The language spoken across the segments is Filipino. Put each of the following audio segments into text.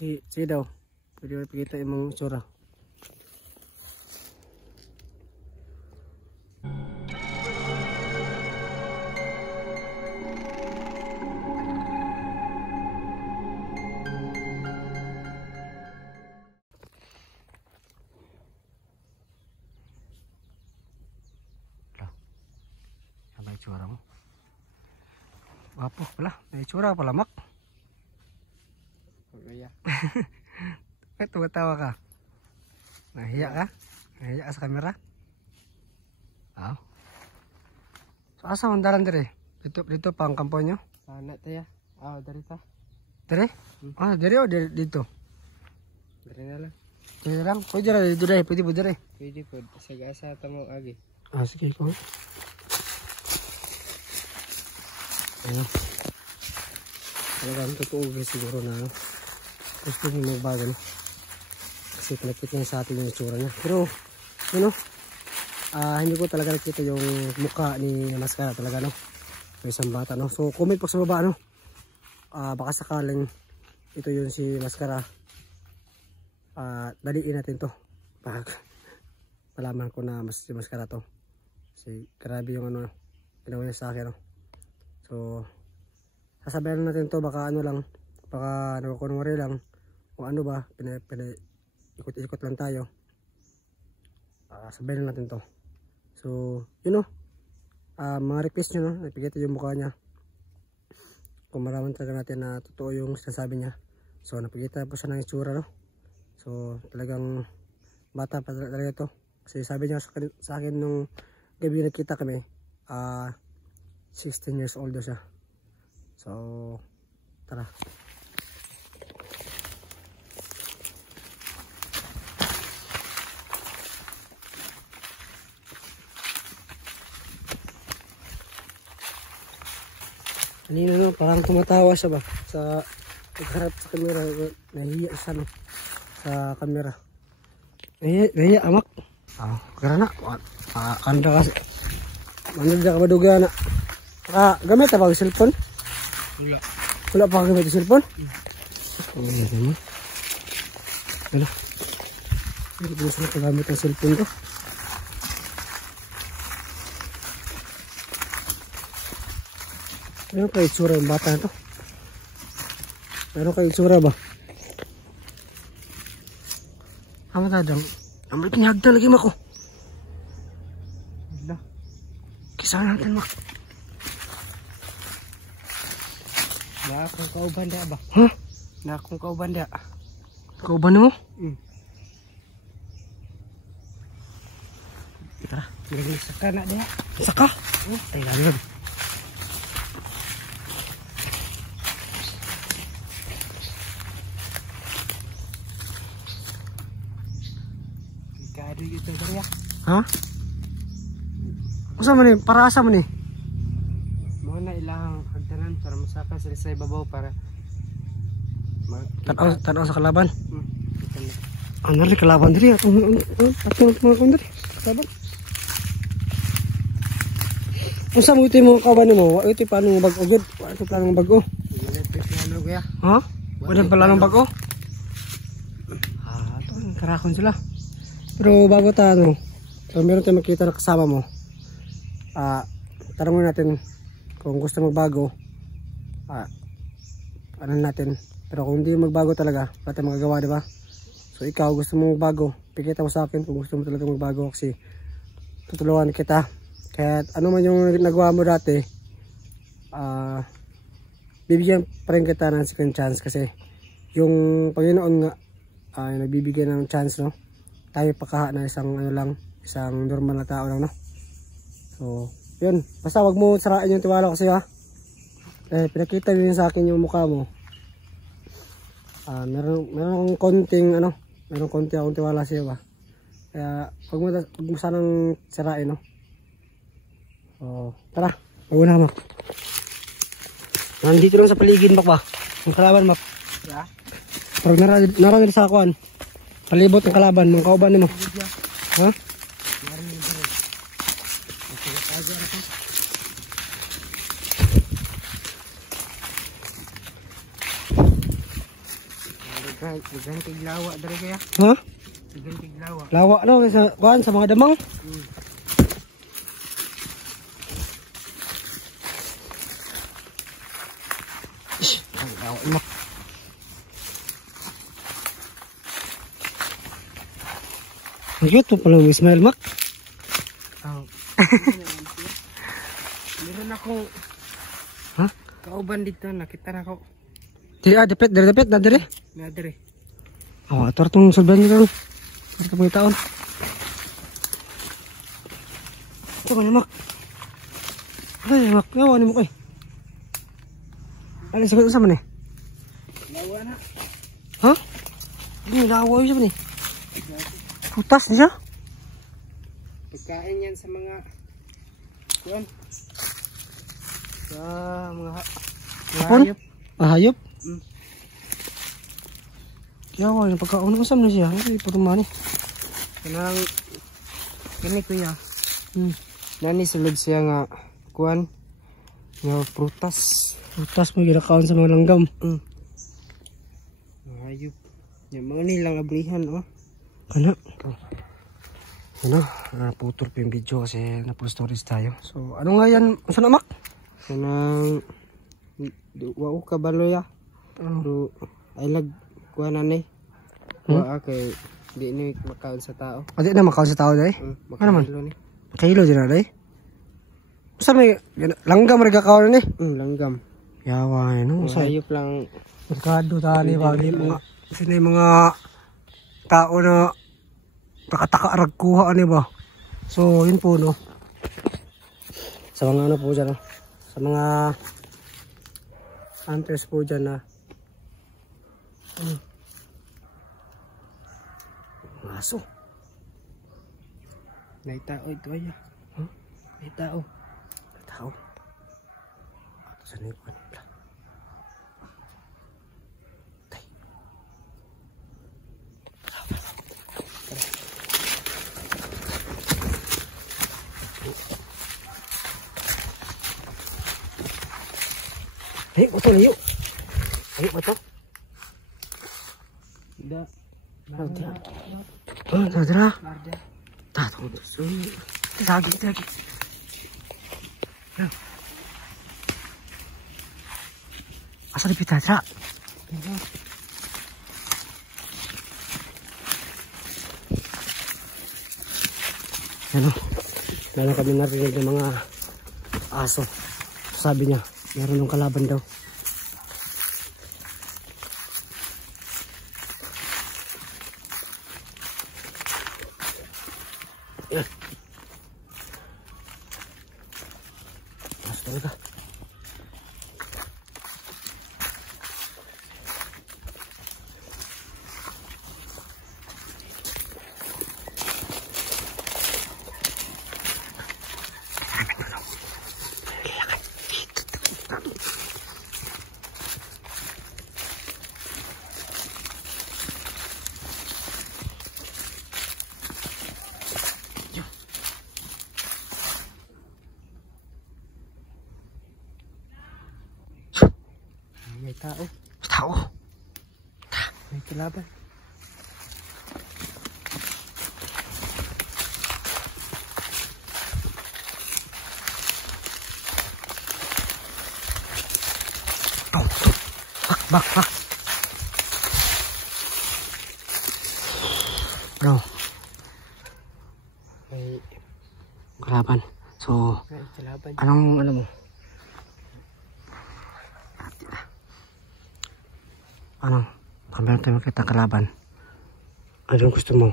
Si daw. Pwede mo ipakita yung tsura. May tsura mo. Wapo pala. May tsura pala, Mak. Kaya. Bakit tumatawa ka? Nahiya ka? Nahiya ka sa camera? Oo. So, asa ang daran dire? Dito pa ang kampo nyo? Sana tayo. Dari ta. Dire? Dire o dito? Dari na lang. Dire lang? Pwede na dito dahil. Pwede po dire. Pwede po. Sagasa tamang agi. Sige ko. Ayan. Talagang totoo siguro na gusto nyo magbago, no? Kasi pinakita niya sa atin yung itsura niya. Pero, yun, no? Hindi ko talaga nakita yung mukha ni Mascara talaga, no? May isang bata, no? So, comment po sa baba, no? Baka sakaling ito yun si Mascara. Daliin natin to. Pag malaman ko na si Mascara to. Kasi grabe yung ano, ginawa niya sa akin, no? So, sasabihan natin to, baka ano lang, baka nagkukunwari lang, o ano ba, ikot-ikot lang tayo. Sabihan natin to. So, yun know, mga request nyo, no, napigita yung mukha niya. Kung maraman talaga natin na totoo yung sinasabi niya. So, napigita po siya ng itsura, no. So, talagang bata pa talaga to. Kasi sabi niya sa akin nung gabi nakita kami, 16 years old siya. So, tara. Kanina, no, parang tumatawa siya ba sa pagharap sa camera. Nahiya siya, no, sa camera. Nahiya amak. Karena anda kasi ka maduga na gamit pa ang cellphone? Wala pa gamit ang cellphone? Wala naman. Wala. Hindi ko sila pagamit ang cellphone ko. Meron kayo itsura yung bata na to? Meron kayo itsura ba? Tadang ambil kinyagda lagi mako. Wala. Kisahan natin, Mak. Na akong kauban da ba? Huh? Na akong kauban da. Kauban mo? Tara. Lagi saka na dia. Saka? Ay, lagi. Kado gitu ya. Ha? Asa man ni? Para asa man ni? Mo na ilang hagdanan para masaka sila sa ibabaw para Tanaw sa kalaban. Ano rin kalaban diri atong mga kundri. Kalaban. Unsa mo ito mo kaban mo? Wa ito paano bag-o gid? Wa ito paano bag-o? Plano kaya. Ha? Wala pala ng bag-o? Ito karakon sila. Pero bago tayo, so meron tayong makita na kasama mo. Tanongin natin kung gusto magbago. Ano natin. Pero kung hindi magbago talaga, wala tayong magagawa, diba? So ikaw, gusto mo magbago, pikita mo sa akin kung gusto mo talaga magbago kasi tutulungan kita. Kaya ano man yung nagawa mo dati, bibigyan pa rin kita ng second chance kasi yung Panginoon nga nagbibigyan ng chance, no? Tayo pakaha na isang ano lang, isang normal na tao lang, no? So, yun. Basta wag mo sarain yung tiwala kasi, ha? Pinakita yun sa akin yung mukha mo. Meron konting ano, meron konti akong tiwala sa iyo, ba? Kaya wag mo sanang sarain, no? So, tara. Wag na, Mak. Nandito lang sa paligid, Mak, ba? Ang kalaban, Mak. Ya. Pero naran sa akuan. Palibot ng kalaban, mga kauban mo. Ha? Gantig lawa dari kaya. Ha? Gantig lawa. Lawa no sa kuan sa mga damang. Ish, lawa mak. Cute pala mo Ismail mak. Oh. Meron akong Ha? kauban dito, nakita na ko. Dapit na dire. Na dire. Oh, ator tong sulban nila. Ito po taon. Ito ka mak. Ay mak, ngawa ni mo kay. Ano sagot sa man eh? Lawa na. Ha? Ini lawa yun siya man eh. Putas niya. Pagkain yan sa mga kuan. Sa mga Hapon? hayop. Hayop? Mm. Kaya ko yung pagkaon ko na siya. Ay, patumani. Kanang kini kuya. Hmm. Nani sulod siya nga kuan nga prutas. Putas mo ginakaon sa mga langgam. Mga hayop. Yung mga nilang abrihan oh. Ano? Ano? Naputol pa yung video kasi na-full storage tayo. So, ano nga yan? Saan na mak? Kanang wao kabalo ya. Pero ay lag kuan ani. Wa kay di ni makaon sa tao. Adi na makaon sa tao dahi? Ano man? Makahilo ni. Kilo dyan na dahi? Saan may langgam magkakaon ni? Langgam. Yawa ano? Mga hayop lang. Merkado tani bagi mga sino yung mga tao na nakataka aragkuha ano ba? So, yun po no. Sa mga ano po dyan no? Sa mga hunters po dyan na aso. May tao ito ay. May tao. May tao. Ito sa nyo po nila. Tay. Ayo, betul ayo. Ayo betul. Da. Nanti. Oh, nadra. Narja. Tahu tu. Lagi. Ya. Asal di nadra. Ano? Meron kami narinig ng mga aso. Sabi niya, meron ng kalaban daw. Yan. Aso talaga. May tao. Tao. May kalaban. Oh, bak. Bro, May kalaban. So, kalaban. anong ano mo? Ano? Kami tayo makita kalaban. Anong gusto mo?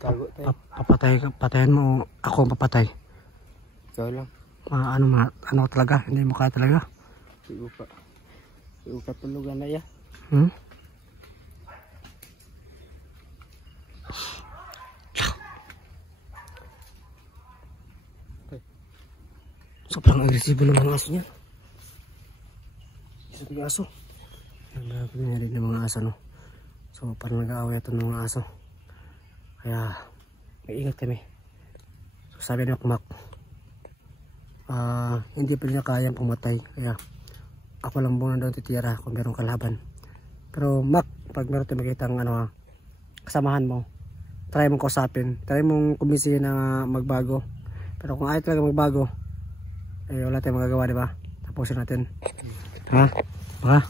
Tago tayo. Patayin mo o ako ang papatay? Ikaw lang. Ano talaga? Hindi mo kaya talaga? Igo pa. Igo ka tulugan na ya. Hmm? Sobrang agresibo ng mga aso niya. Isa ng aso. Nagpapinyarig ng mga aso no. So parang nag-aaway ito ng mga aso. Kaya mag-ingat kami. So sabi ni Makmak, hindi pa niya kayang pumatay. Kaya ako lang muna daw titira kung merong kalaban. Pero Mac, pag meron tayo makitang ano, kasamahan mo, try mong kausapin, try mong kumbinsihin na magbago. Pero kung ayaw talaga magbago, eh wala tayong magagawa, di ba? Tapusin natin. Ha? Baka?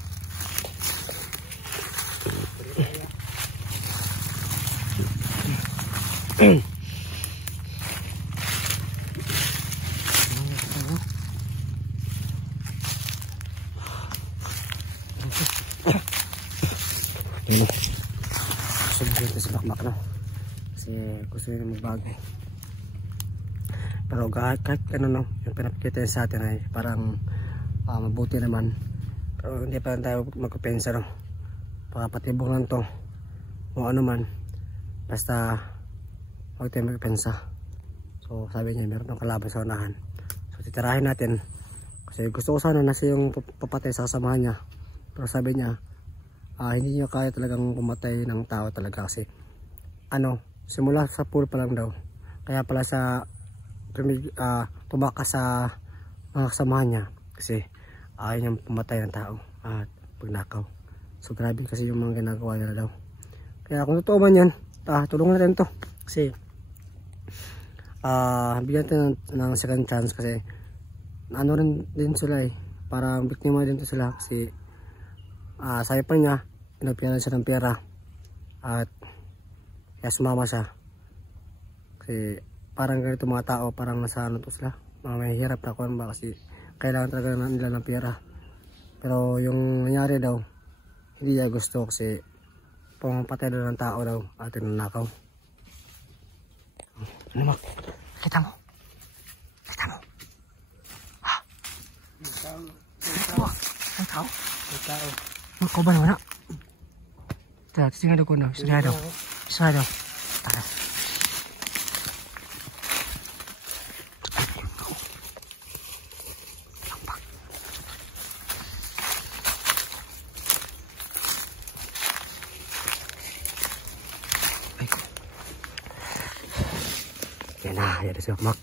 Gusto nito si Makmak, no? Kasi gusto nito magbago. Pero kahit ano, no, yung pinapakita sa atin ay parang mabuti naman. Pero hindi pa tayo magkupensa, no? Pakapatibong lang to o ano man, basta huwag tayo magkupensa. So sabi niya meron tong kalaban sa unahan, so titirahin natin kasi gusto ko sana nasa yung papatay sa kasamahan niya. Pero sabi niya hindi niya kaya talagang pumatay ng tao talaga kasi ano, simula sa pool pa lang daw, kaya pala sa tumakas sa mga kasamahan niya kasi ayaw niyang pumatay ng tao at pagnakaw. So grabe kasi yung mga ginagawa nila daw. Kaya kung totoo man yan, tulungan natin to kasi bigyan natin ng second chance kasi ano rin din sila para biktima din to sila kasi sabi pa niya pinagpinan siya ng pera at kaya sumama siya kasi parang ganito mga tao, parang nasa ano to sila, mga mahihirap na kuwan ba kasi kailangan talaga nila ng pera. Pero yung nangyari daw, hindi niya gusto kasi pumapatay daw ng tao daw at nanakaw. Ano Mak? Kita mo? Kita mo? Ha? Kita mo? Ang tao? Ang tao. Magkauban mo na? Tingnan ko na. Isa daw. Isa daw. Tara. Yan na, yan na si Makmak.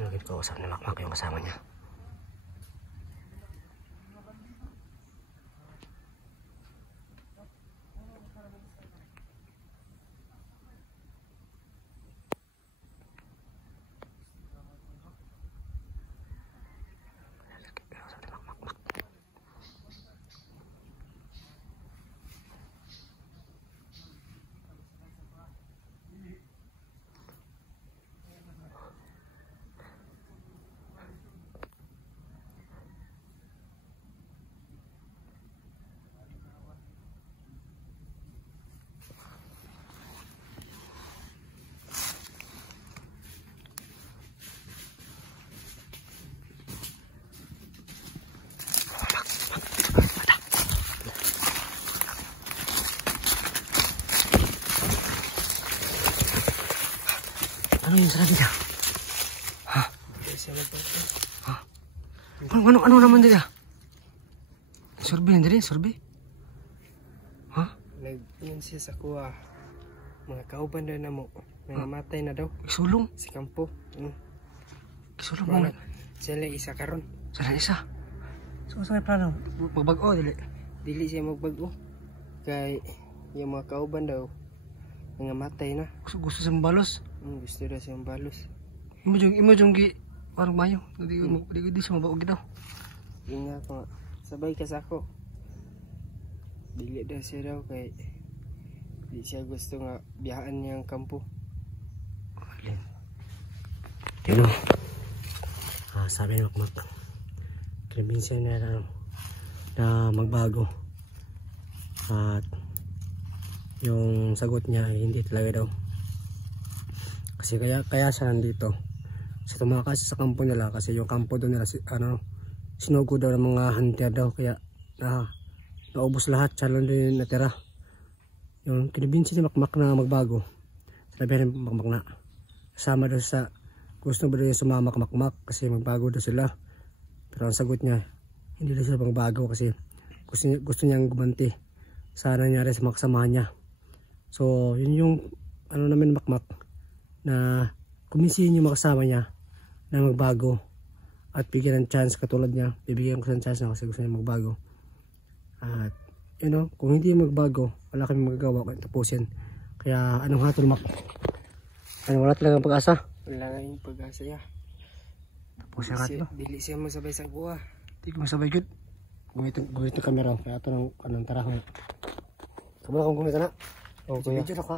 Nagigit ko usap ni Makmak yung kasama niya. Ano yung sarili niya? Ha? Ha? Ano naman nila? Sorbe na din, sorbe? Ha? Yun siya sa kuha. Mga kauban daw na mo. May namatay na daw. Isulong? Si Kampo. Isulong mo? Sila isa karon. Sila isa? So saan plano? Magbago, dili? Dili siya magbago. Kay yung mga kauban daw mga matay na. Gusto siya mabalos? Gusto na siyang balos. Imo yung parang mayo. Di siya mabaog daw. Yun nga ko. Sabay ka sa ako. Dili daw siya daw kay di siya gusto nga biyahan niyang kampo. Tino. Sabi ni Makmak. Kinumbinsihan niya na magbago. At yung sagot niya hindi talaga daw. Kasi kaya siya nandito. Kasi tumakas sa kampo nila kasi yung kampo doon nila sinugo daw ng mga hunter daw kaya naubos lahat, siya lang doon natira. Yung kinubinsi ni Makmak na magbago, sabi rin Makmak na kasama daw sa gusto ba daw yung sumama Makmak kasi magbago daw sila. Pero ang sagot niya hindi daw sila magbago kasi gusto niyang gumanti sa nangyari sa mga kasamahan niya. So yun yung ano namin Makmak, na kuminsihin yung mga kasama niya na magbago at bigyan ng chance katulad niya. Bibigyan ko ng chance na kasi gusto niya magbago. At kung hindi magbago, wala kami magagawa kung tapusin. Kaya anong hatol Mak? Wala talagang pag-asa. Wala nga yung pag-asa ya. Tapusin ka ito. Dili siya masabay sa kuha. Hindi ko masabay good. Gumit yung camera. Kaya ito ng anong tara ko. Kamala kung gumita na. Okay. Video na ka.